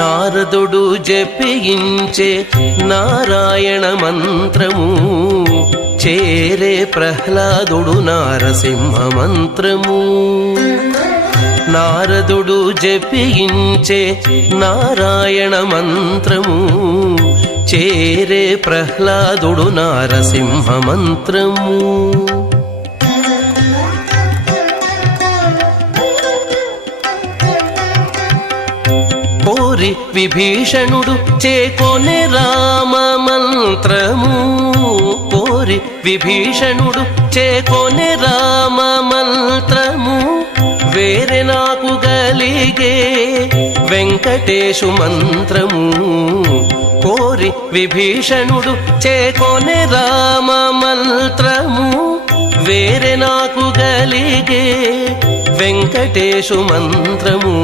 నారదుడు జపించే నారాయణ మంత్రము చేరే ప్రహ్లాదుడు నారసింహ మంత్రము. నారదుడు జపించే నారాయణ మంత్రము చేరే ప్రహ్లాదుడు నారసింహ మంత్రము. కోరి విభీషణుడు చేకొనే రామ మంత్రము. కోరి విభీషణుడు చేకొనే రామ మంత్రము వేరే నాకు గలిగే వెంకటేశు మంత్రము. కోరి విభీషణుడు చేకొనే రామ మంత్రము వేరే నాకు గలిగే వెంకటేశు మంత్రము.